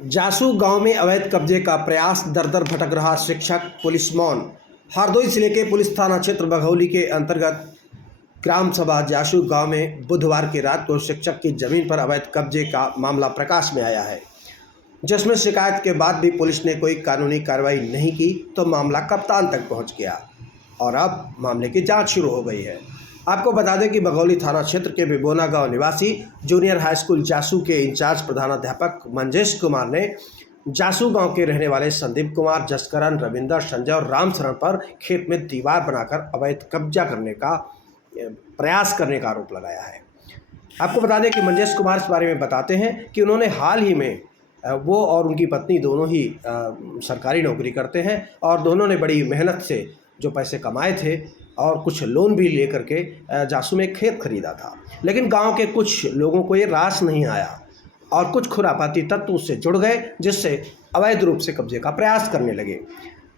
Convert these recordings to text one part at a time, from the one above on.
जासू गांव में अवैध कब्जे का प्रयास, दर दर भटक रहा शिक्षक, पुलिस मौन। हरदोई जिले के पुलिस थाना क्षेत्र बघौली के अंतर्गत ग्राम सभा जासू गांव में बुधवार की रात को शिक्षक की जमीन पर अवैध कब्जे का मामला प्रकाश में आया है, जिसमें शिकायत के बाद भी पुलिस ने कोई कानूनी कार्रवाई नहीं की तो मामला कप्तान तक पहुंच गया और अब मामले की जांच शुरू हो गई है। आपको बता दें कि बघौली थाना क्षेत्र के बिबोना गांव निवासी जूनियर हाई स्कूल जासू के इंचार्ज प्रधानाध्यापक मंजेश कुमार ने जासू गांव के रहने वाले संदीप कुमार, जसकरण, रविंदर, संजय और रामशरण पर खेत में दीवार बनाकर अवैध कब्जा करने का प्रयास करने का आरोप लगाया है। आपको बता दें कि मंजेश कुमार इस बारे में बताते हैं कि उन्होंने हाल ही में वो और उनकी पत्नी दोनों ही सरकारी नौकरी करते हैं और दोनों ने बड़ी मेहनत से जो पैसे कमाए थे और कुछ लोन भी लेकर के जासू में खेत खरीदा था, लेकिन गांव के कुछ लोगों को ये रास नहीं आया और कुछ खुरापाती तत्व उससे जुड़ गए, जिससे अवैध रूप से कब्जे का प्रयास करने लगे।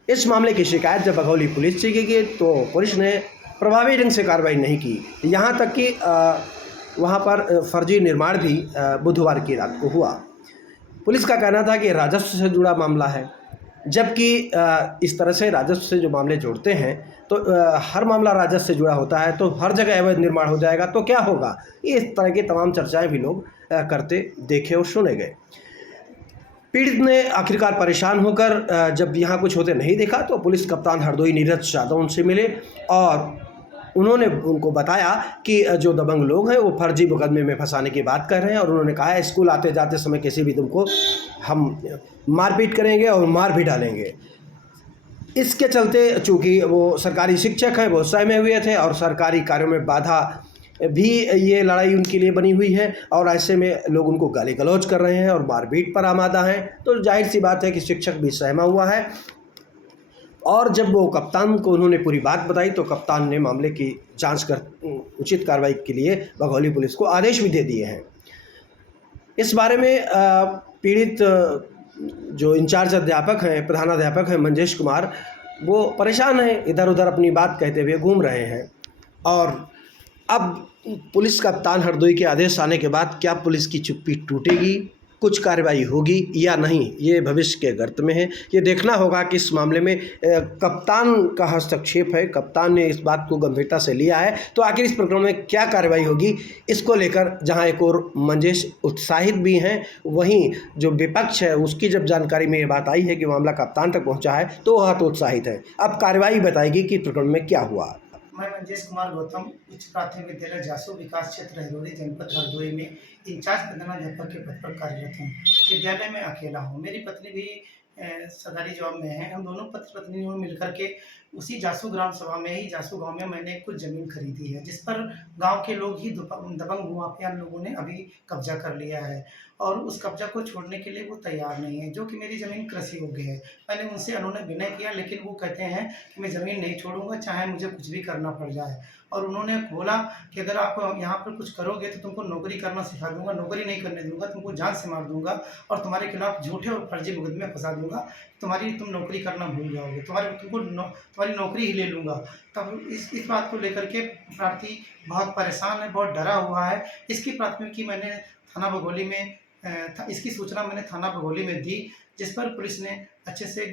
इस मामले की शिकायत जब बघौली पुलिस से की गई तो पुलिस ने प्रभावी ढंग से कार्रवाई नहीं की, यहाँ तक कि वहाँ पर फर्जी निर्माण भी बुधवार की रात को हुआ। पुलिस का कहना था कि राजस्व से जुड़ा मामला है, जबकि इस तरह से राजस्व से जो मामले जोड़ते हैं तो हर मामला राजस्व से जुड़ा होता है तो हर जगह अवैध निर्माण हो जाएगा तो क्या होगा। इस तरह की तमाम चर्चाएं भी लोग करते देखे और सुने गए। पीड़ित ने आखिरकार परेशान होकर जब यहाँ कुछ होते नहीं देखा तो पुलिस कप्तान हरदोई नीरज यादव उनसे मिले और उन्होंने उनको बताया कि जो दबंग लोग हैं वो फर्जी मुकदमे में फंसाने की बात कर रहे हैं और उन्होंने कहा है स्कूल आते जाते समय किसी भी तुमको हम मारपीट करेंगे और मार भी डालेंगे। इसके चलते चूँकि वो सरकारी शिक्षक हैं, वो सहमे हुए थे और सरकारी कार्यों में बाधा भी ये लड़ाई उनके लिए बनी हुई है और ऐसे में लोग उनको गाली गलौज कर रहे हैं और मारपीट पर आमादा हैं, तो जाहिर सी बात है कि शिक्षक भी सहमा हुआ है। और जब वो कप्तान को उन्होंने पूरी बात बताई तो कप्तान ने मामले की जांच कर उचित कार्रवाई के लिए बघौली पुलिस को आदेश भी दे दिए हैं। इस बारे में पीड़ित जो इंचार्ज अध्यापक हैं, प्रधानाध्यापक हैं मंजेश कुमार, वो परेशान हैं, इधर उधर अपनी बात कहते हुए घूम रहे हैं। और अब पुलिस कप्तान हरदोई के आदेश आने के बाद क्या पुलिस की चुप्पी टूटेगी, कुछ कार्रवाई होगी या नहीं, ये भविष्य के गर्त में है। ये देखना होगा कि इस मामले में कप्तान का हस्तक्षेप है, कप्तान ने इस बात को गंभीरता से लिया है तो आखिर इस प्रकरण में क्या कार्रवाई होगी, इसको लेकर जहां एक और मंजेश उत्साहित भी हैं, वहीं जो विपक्ष है उसकी जब जानकारी में ये बात आई है कि मामला कप्तान तक पहुँचा है तो वह हतोत्साहित है। अब कार्रवाई बताएगी कि प्रकरण में क्या हुआ। मैं मंजेश कुमार गौतम उच्च प्राथमिक विद्यालय जासू विकास क्षेत्र हिरोरी जनपद हरदोई में इंचार्ज प्रधानाध्यापक के पद पर कार्यरत हूँ। विद्यालय में अकेला हूँ, मेरी पत्नी भी सरकारी जॉब में है। हम दोनों पति पत्नी मिलकर के उसी जासू ग्राम सभा में ही जासू गांव में मैंने कुछ जमीन खरीदी है, जिस पर गांव के लोग ही दबंग मुआफिया लोगों ने अभी कब्जा कर लिया है और उस कब्जा को छोड़ने के लिए वो तैयार नहीं है, जो कि मेरी ज़मीन कृषि योग्य है। मैंने उनसे उन्होंने विनय किया, लेकिन वो कहते हैं कि मैं ज़मीन नहीं छोड़ूंगा, चाहे मुझे कुछ भी करना पड़ जाए। और उन्होंने बोला कि अगर आप यहाँ पर कुछ करोगे तो तुमको नौकरी करना सिखा दूंगा, नौकरी नहीं करने दूंगा, तुमको जान से मार दूंगा और तुम्हारे खिलाफ झूठे और फर्जी मुकदमे फंसा दूंगा, तुम नौकरी करना भूल जाओगे, तुम्हारी नौकरी ही ले लूँगा। तब इस बात को लेकर के प्रार्थी बहुत परेशान है, बहुत डरा हुआ है। इसकी प्राथमिकी मैंने थाना बघौली में इसकी सूचना मैंने थाना बघौली में दी, जिस पर पुलिस ने अच्छे से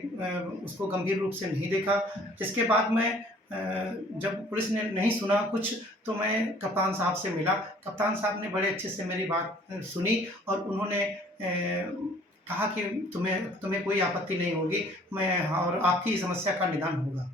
उसको गंभीर रूप से नहीं देखा। जिसके बाद मैं जब पुलिस ने नहीं सुना कुछ तो मैं कप्तान साहब से मिला। कप्तान साहब ने बड़े अच्छे से मेरी बात सुनी और उन्होंने कहा कि तुम्हें कोई आपत्ति नहीं होगी, मैं और आपकी समस्या का निदान होगा।